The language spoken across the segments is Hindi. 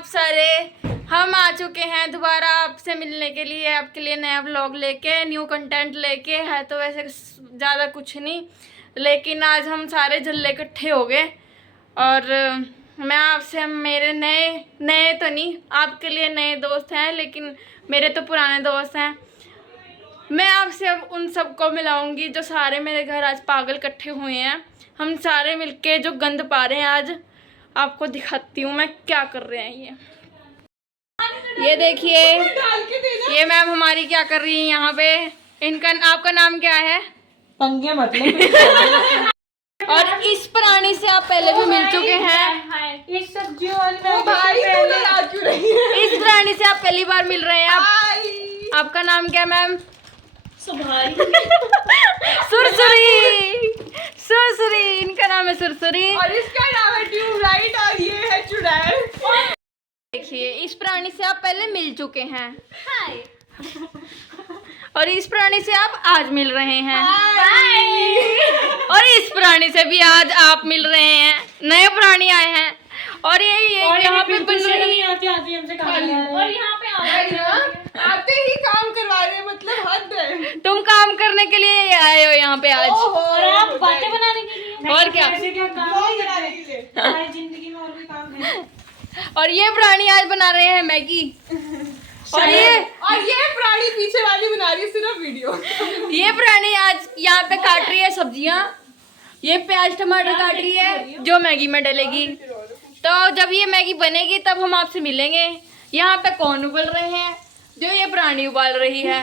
आप सारे। हम आ चुके हैं दोबारा आपसे मिलने के लिए, आपके लिए नया व्लॉग लेके, न्यू कंटेंट लेके। है तो वैसे ज़्यादा कुछ नहीं, लेकिन आज हम सारे जल्ले इकट्ठे हो गए और मैं आपसे, मेरे नए तो नहीं, आपके लिए नए दोस्त हैं लेकिन मेरे तो पुराने दोस्त हैं। मैं आपसे अब उन सबको मिलाऊंगी जो सारे मेरे घर आज पागल इकट्ठे हुए हैं। हम सारे मिलके जो गंद पा रहे हैं आज आपको दिखाती हूँ मैं क्या कर रहे हैं। ये देखिए, ये मैम हमारी क्या कर रही है यहाँ पे। इनका, आपका नाम क्या है? पंगे मतलब। और इस प्राणी से आप पहले भी मिल चुके हैं। इस सब्जियों वाले इस प्राणी से आप पहली बार मिल रहे हैं। आपका नाम क्या मैम? सुरसुरी। सुरसुरी, इनका नाम है सुरसुरी और इसका नाम है ट्यूबलाइट और ये है चुड़ैल। देखिए, इस प्राणी से आप पहले मिल चुके हैं। हाय। और इस प्राणी से आप आज मिल रहे हैं। और इस प्राणी से भी आज आप मिल रहे हैं। नए प्राणी आए हैं और ये यहाँ पे नहीं आती हमसे और यहाँ पे आते ही काम करवा रहे हैं, मतलब हद है। तुम काम करने के लिए आए हो यहाँ पे आज। और आप बातें बनाने के लिए। और क्या, जिंदगी में और भी काम है। और ये प्राणी आज बना रहे हैं मैगी। और ये प्राणी पीछे वाली बना रही है सिर्फ वीडियो। ये प्राणी आज यहाँ पे काट रही है सब्जियाँ। ये प्याज टमाटर काट रही है जो मैगी में डलेगी। तो जब ये मैगी बनेगी तब हम आपसे मिलेंगे। यहाँ पे कौन उबल रहे हैं? जो ये प्राणी उबाल रही है।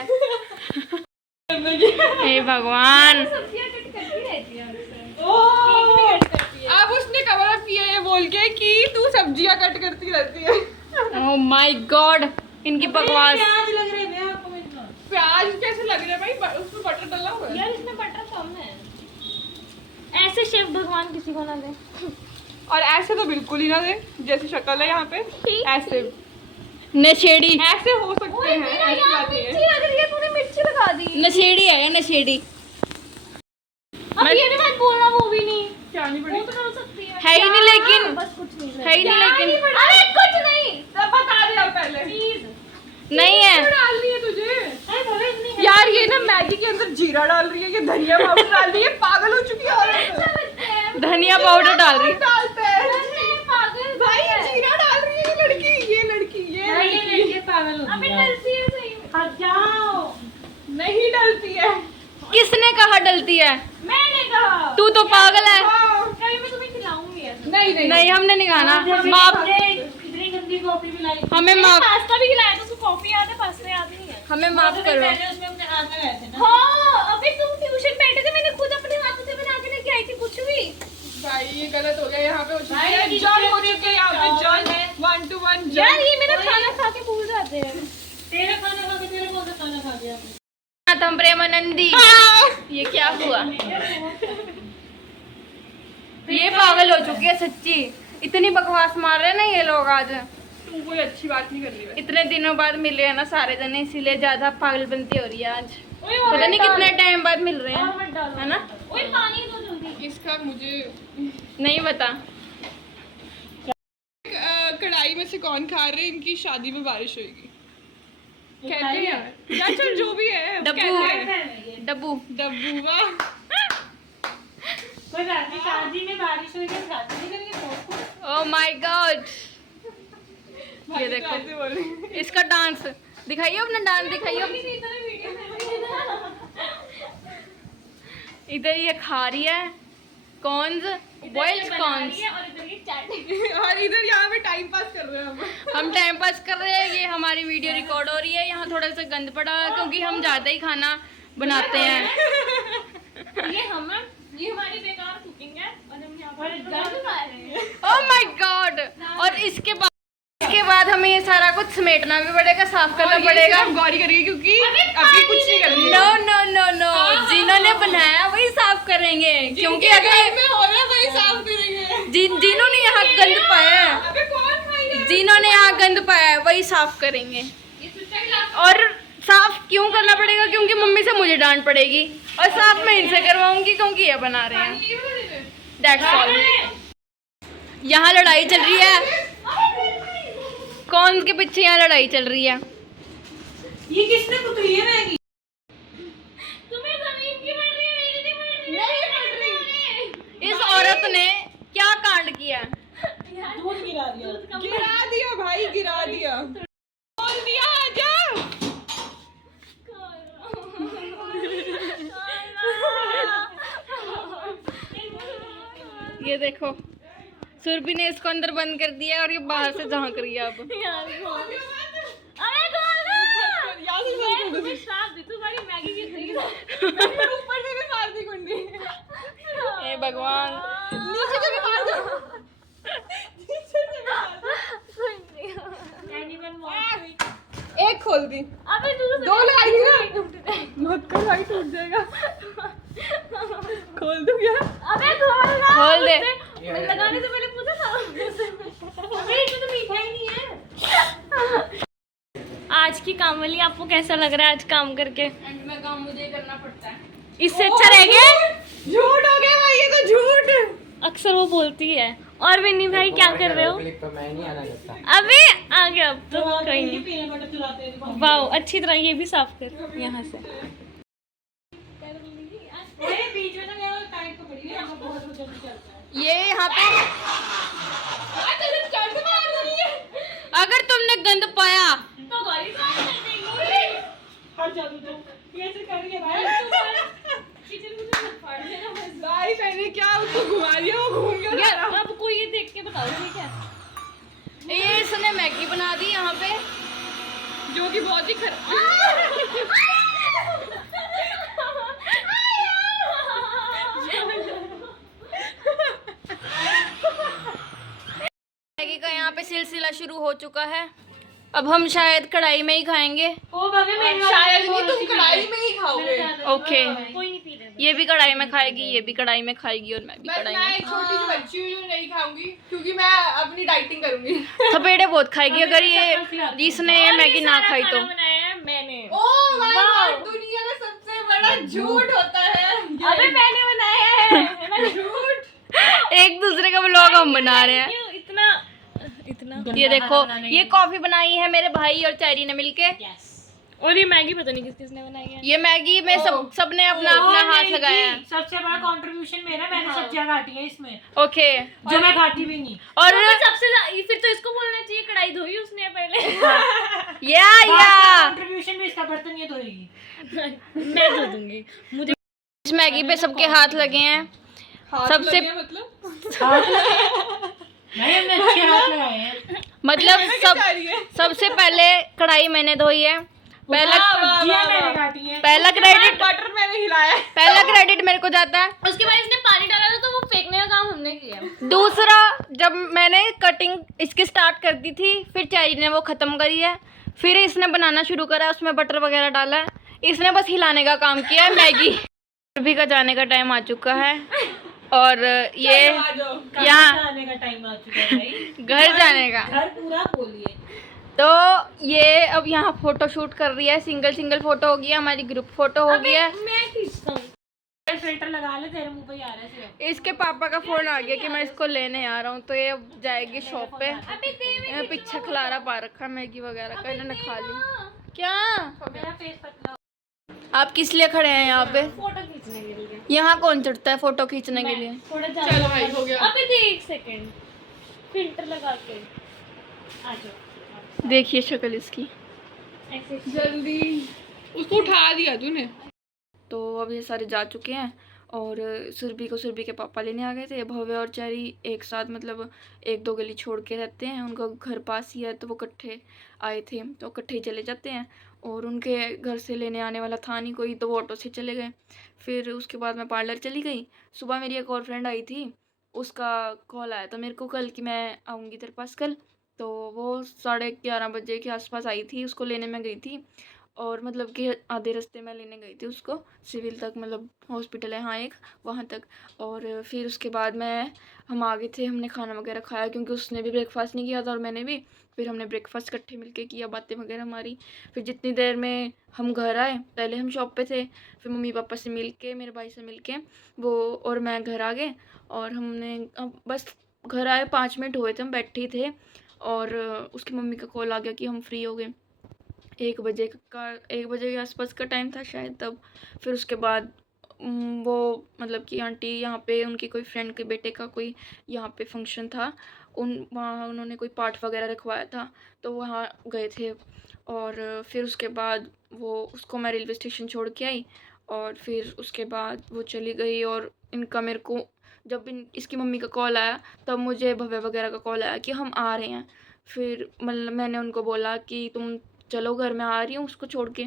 हे भगवान। अब उसने कवर अप किया ये बोल के कि तू सब्जियां कट करती रहती है। ओह माय गॉड, इनकी बकवास। प्याज लग रहे हैं आपको। प्याज कैसे लग रहे हैं भाई? उसमें बटर डला हुआ है। यार इसमें बटर कम है। ऐसे शेफ भगवान किसी को ना दे। और ऐसे तो बिल्कुल ही ना दे, जैसी शक्ल है यहाँ पे ऐसे नशेड़ी। ऐसे हो सकते हैं। ऐसी बात नहीं है। लग रही है, तूने मिर्ची लगा दी। नशेड़ी है ये, नशेड़ी। अब ये भी मत बोलना, वो भी नहीं। क्या नहीं वो पड़ी? तो कर सकती है ही नहीं लेकिन। बस कुछ नहीं है ही नहीं लेकिन। अरे कुछ नहीं। तब बता दे अब पहले। प्लीज। नहीं है। डाल रही है तुझे अरे बोले इतनी यार, ये ना मैगी के अंदर जीरा डाल रही है, ये धनिया पाउडर डाल रही है। पागल हो चुकी है औरत। धनिया पाउडर डाल रही। डालते हैं पागल भाई, जीरा डाल रही है ये लड़की। ये लड़की पागल हो अभी डलती है सही में। हट जाओ। नहीं डलती है। किसने कहा डलती है? मैंने कहा। तू तो पागल है। कभी मैं तुम्हें खिलाऊंगी ऐसे। नहीं, हमने नहीं खाना। माफ, इतनी गंदी कॉफी पिलाई। हमें माफ, पास्ता भी खिलाया था। उसको कॉफी याद है, पास्ता याद नहीं है। हमें माफ करो। उसमें अपने हाथ लगाए थे ना। हाँ, अभी तुम ट्यूशन बैठे थे, मैंने खुद अपने हाथों से बना के लेके आई थी। कुछ भी भाई ये गलत हो गया। यहाँ पे हो चुकी भाई, है ये जल, हो कितने चुके हैं यहाँ पे जल। 1 to 1 जल। यार, ये मेरा खाना खा के भूल जाते हैं। तेरा खाना खा के तेरे कौन सा खाना खा गया? तुम प्रेमानंदी। ये क्या हुआ? ये पागल हो चुकी है सच्ची। इतनी बकवास मार रहे हैं ना ये लोग आज। तू कोई अच्छी बात नहीं कर रही है। इतने दिनों बाद मिले हैं ना सारे जने, इसीलिए ज्यादा पागलपंती हो रही है आज। पता नहीं कितने टाइम बाद मिल रहे हैं, है ना? ओए पानी दो जल्दी। इसका मुझे नहीं बता। कढ़ाई में से कौन खा रहे हैं, इनकी शादी में बारिश होगी कहते हैं। या चल जो भी है डब्बू, कहते हैं। डब्बू। डब्बू वाह। कोई बात नहीं, शादी में बारिश हुई तो शादी नहीं करेंगे। Oh my God. ये भाई देखो कैसे बोल रही है। इसका डांस दिखाइए, अपना डांस दिखाइए। इधर ये खा रही है कॉर्न्स, बॉइल्ड कॉर्न्स। और इधर की चाट। और इधर यहाँ पे टाइम पास कर रहे हैं हम टाइम पास कर रहे हैं। ये हमारी वीडियो रिकॉर्ड हो रही है। यहाँ थोड़ा सा गंद पड़ा क्योंकि हम ज़्यादा ही खाना बनाते हैं। ये हमारी बेकार कुकिंग है और हम यहाँ पर गंद खा रहे हैं। Oh my God. और इसके बाद हमें ये सारा कुछ समेटना भी पड़ेगा, साफ करना पड़ेगा। गौरी करिए क्योंकि अभी कुछ नहीं कर रही है। नो नो नो नो, जिन्होंने बनाया वही साफ करेंगे। क्योंकि अगर में हो रहा है वही साफ करेंगे। जिन्होंने यहाँ गंद पाया है, अबे कौन खाएगा? जिन्होंने यहाँ गंद पाया है वही साफ करेंगे। और साफ क्यों करना पड़ेगा? क्योंकि मम्मी से मुझे डांट पड़ेगी और साफ मैं इनसे करवाऊंगी क्योंकि ये बना रहे हैं। That's all। यहाँ लड़ाई चल रही है। कौन के पीछे यहाँ लड़ाई चल रही है? ये किसने कुतरी है मैगी? तुम्हें जमीन की पड़ रही है, मेरी नहीं पड़ रही। इस औरत ने क्या कांड किया? दूध गिरा दिया। गिरा दिया भाई, गिरा दिया। बोल दिया आजा। ये देखो, सुरभि ने इसको अंदर बंद कर दिया और ये बाहर से झांक रही है अब। अरे खोल ना। मैं तुम्हें श्राप दी, तुम्हारी मैगी गिर गई। ऊपर से भी मार दी कुंडी। हे भगवान, नीचे से भी मार दो। नीचे से भी मार दो। Anyone wants to- एक खोल दी। अबे दूसरी दो लगाई थी ना। मत कर भाई, टूट जाएगा। खोल दूं क्या? अबे खोल ना। खोल दे। मैं लगाने से पहले पूछा था। अबे इसमें तो मीठा ही नहीं है। आज की कामवाली आपको कैसा लग रहा है आज काम करके? एंड में काम मुझे ही करना पड़ता है। इससे अच्छा रह गया? झूठ हो गया भाई, ये तो झूठ। अक्सर वो बोलती है। और विन्नी भाई क्या कर रहे हो? तो मैं नहीं आना चाहता। अबे आ गया अब तो कहीं नहीं। वाओ, अच्छी तरह ये भी साफ कर यहाँ से। ये यहाँ पे अगर तुमने गंद पाया तो गाड़ी साफ कर देंगे। हट जा तू तो। कैसे कर रही है भाई? किचन मुझे मत फाड़ देना बस। भाई मैंने क्या उसको घुमा दिया, वो घूम गया यार सारा। अब कोई ये देख के बताओ ठीक है? ये इसने मैगी बना दी यहाँ पे, जो कि बहुत ही खराब। मैगी का यहाँ पे सिलसिला शुरू हो चुका है। अब हम शायद कढ़ाई में ही खाएंगे। ओ बाबे मेरी शायद नहीं, तुम कढ़ाई में ही खाओगे। ओके, कोई नहीं पी रहा। ये भी कढ़ाई में खाएगी, ये भी कढ़ाई में खाएगी और मैं भी बस कढ़ाई मैं में। एक छोटी सी बच्ची हूँ जो नहीं खाऊंगी, क्योंकि मैं अपनी डाइटिंग करूंगी। थपेड़े बहुत खाएगी अगर ये इसने ये मैगी ना खाई तो। बनाया है मैंने। ओ माय गॉड, दुनिया का सबसे बड़ा झूठ होता है। अबे मैंने बनाया है ना झूठ। एक दूसरे का व्लॉग हम बना रहे हैं। क्यों इतना इतना? ये देखो, ये कॉफी बनाई है मेरे भाई और चैरी ने मिलके। और ये मैगी पता नहीं किसने बनाई है। ये मैगी में सबने अपना अपना हाथ लगाया है। सबसे बड़ा कंट्रीब्यूशन मेरा है, मैंने सब्जियां काटी है इसमें, ओके, जो मैं खाती भी नहीं। और फिर तो इसको बोलना चाहिए कढ़ाई धोई उसने पहले। या कंट्रीब्यूशन भी इसका, बर्तन ये धोएगी। मैं धो दूंगी। मुझे इस मैगी पे सबके हाथ लगे हैं। हाथ सबसे- लगे मतलब नहीं, हमने अच्छे हाथ लगाए हैं। मतलब क्या चाह रही है? सबसे पहले कढ़ाई मैंने धोई है। पहला सब्जियां मैंने काटी हैं। पहला क्रेडिट बटर मैंने हिलाया है। पहला क्रेडिट मेरे को जाता है। उसके बाद इसने पानी डाला था तो वो फेंकने का काम हमने किया। दूसरा, जब मैंने कटिंग इसकी स्टार्ट कर दी थी, फिर चैरी ने वो ख़त्म करी है। फिर इसने बनाना शुरू करा, उसमें बटर वगैरह डाला है। इसने बस हिलाने का काम किया है मैगी। सुरभि का जाने का टाइम आ चुका है और ये आ जाओ। यहाँ जाने का टाइम आ चुका है भाई, घर जाने का। घर पूरा खोलिए। तो ये अब यहाँ फोटो शूट कर रही है। सिंगल फोटो हो गई है, हमारी ग्रुप फोटो हो गई है। मैं खींचता हूँ। फिल्टर लगा ले, तेरे मुंह पे ही आ रहा है सिर्फ। इसके पापा का फोन आ गया कि मैं इसको लेने आ रहा हूँ, तो ये अब जाएगी शॉप पे। ये पीछे खलारा पा रखा मैगी वगैरह का, इन्होंने खा ली। क्या मेरा फेस पतला। आप किस लिए खड़े हैं यहाँ पे? फोटो खींचने के लिए। यहाँ कौन चढ़ता है फोटो खींचने के लिए? थोड़ा चलो भाई, हो गया। अबे दे एक सेकंड, फिल्टर लगा के आ जाओ। देखिए शक्ल इसकी। ऐसे जल्दी उसको उठा दिया तूने। तो अब ये सारे जा चुके हैं और सुरभि के पापा लेने आ गए थे। भव्य और चैरी एक साथ मतलब 1-2 गली छोड़ के रहते हैं, उनका घर पास ही है, तो वो इकट्ठे आए थे, तो इकट्ठे ही चले जाते हैं। और उनके घर से लेने आने वाला था नहीं कोई, तो वो ऑटो से चले गए। फिर उसके बाद मैं पार्लर चली गई। सुबह मेरी एक और फ्रेंड आई थी, उसका कॉल आया था मेरे को कल कि मैं आऊँगी तेरे पास कल। तो वो 11:30 बजे के आसपास आई थी, उसको लेने में गई थी। और मतलब कि आधे रास्ते में लेने गई थी उसको सिविल तक, मतलब हॉस्पिटल है हाँ एक, वहाँ तक। और फिर उसके बाद हम आ गए थे, हमने खाना वगैरह खाया क्योंकि उसने भी ब्रेकफास्ट नहीं किया था और मैंने भी। फिर हमने ब्रेकफास्ट इकट्ठे मिलके किया, बातें वगैरह हमारी। फिर जितनी देर में हम घर आए, पहले हम शॉप पे थे, फिर मम्मी पापा से मिलके, मेरे भाई से मिलके वो और मैं घर आ गए। और हमने बस घर आए 5 मिनट हुए थे, हम बैठे ही थे। और उसकी मम्मी का कॉल आ गया कि हम फ्री हो गए। 1 बजे के आसपास का टाइम था शायद तब। फिर उसके बाद वो मतलब कि आंटी यहाँ पे उनकी कोई फ्रेंड के बेटे का कोई यहाँ पे फंक्शन था, वहाँ उन्होंने कोई पाठ वगैरह रखवाया था, तो वहाँ गए थे। और फिर उसके बाद वो उसको मैं रेलवे स्टेशन छोड़ के आई, और फिर उसके बाद वो चली गई। और इनका मेरे को जब इसकी मम्मी का कॉल आया, तब मुझे भव्य वगैरह का कॉल आया कि हम आ रहे हैं। फिर मतलब मैंने उनको बोला कि तुम चलो घर, मैं आ रही हूँ उसको छोड़ के।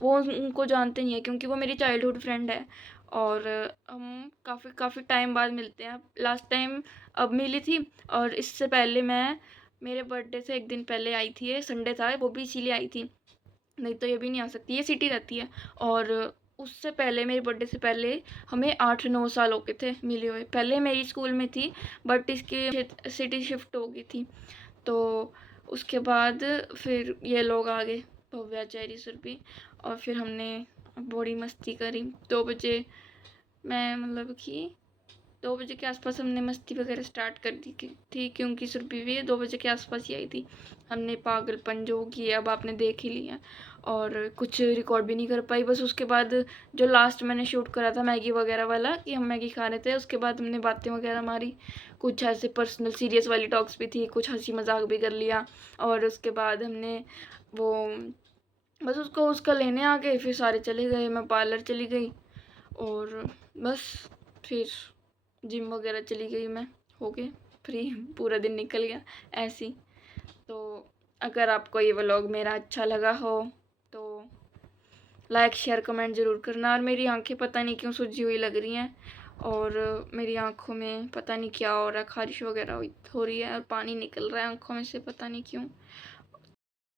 वो उनको जानते नहीं है क्योंकि वो मेरी चाइल्डहुड फ्रेंड है, और हम काफ़ी टाइम बाद मिलते हैं। लास्ट टाइम अब मिली थी, और इससे पहले मैं मेरे बर्थडे से 1 दिन पहले आई थी, ये संडे था, वो भी इसीलिए आई थी, नहीं तो ये भी नहीं आ सकती, ये सिटी रहती है। और उससे पहले मेरे बर्थडे से पहले हमें 8-9 साल हो गए थे मिले हुए। पहले मेरी स्कूल में थी, बट इसके सिटी शिफ्ट हो गई थी। तो उसके बाद फिर ये लोग आ गए, भव्या, चेरी, सुरभि, और फिर हमने बड़ी मस्ती करी। 2 बजे मैं मतलब कि 2 बजे के आसपास हमने मस्ती वगैरह स्टार्ट कर दी थी, क्योंकि सुरभि भी 2 बजे के आसपास ही आई थी। हमने पागलपन जो किया अब आपने देख ही लिया, और कुछ रिकॉर्ड भी नहीं कर पाई। बस उसके बाद जो लास्ट मैंने शूट करा था मैगी वगैरह वाला, कि हम मैगी खा रहे थे, उसके बाद हमने बातें वगैरह मारी, कुछ ऐसे पर्सनल सीरियस वाली टॉक्स भी थी, कुछ हंसी मजाक भी कर लिया। और उसके बाद हमने वो बस उसको उसका लेने आ गए, फिर सारे चले गए, मैं पार्लर चली गई, और बस फिर जिम वगैरह चली गई मैं, हो गए फ्री, पूरा दिन निकल गया ऐसे ही। तो अगर आपको ये व्लॉग मेरा अच्छा लगा हो तो लाइक शेयर कमेंट ज़रूर करना। और मेरी आंखें पता नहीं क्यों सूजी हुई लग रही हैं, और मेरी आंखों में पता नहीं क्या हो रहा है, खारिश वगैरह हो रही है, और पानी निकल रहा है आंखों में से, पता नहीं क्यों।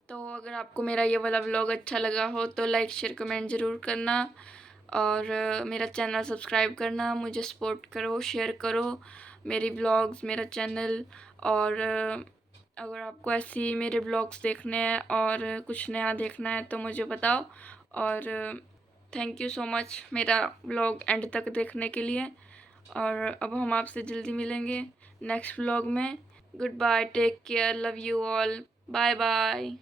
तो अगर आपको मेरा ये वाला व्लॉग अच्छा लगा हो तो लाइक शेयर कमेंट ज़रूर करना, और मेरा चैनल सब्सक्राइब करना, मुझे सपोर्ट करो, शेयर करो मेरी व्लॉग्स, मेरा चैनल। और अगर आपको ऐसी मेरे व्लॉग्स देखने हैं और कुछ नया देखना है तो मुझे बताओ। और थैंक यू सो मच मेरा व्लॉग एंड तक देखने के लिए। और अब हम आपसे जल्दी मिलेंगे नेक्स्ट व्लॉग में। Goodbye, take care, love you all, bye bye.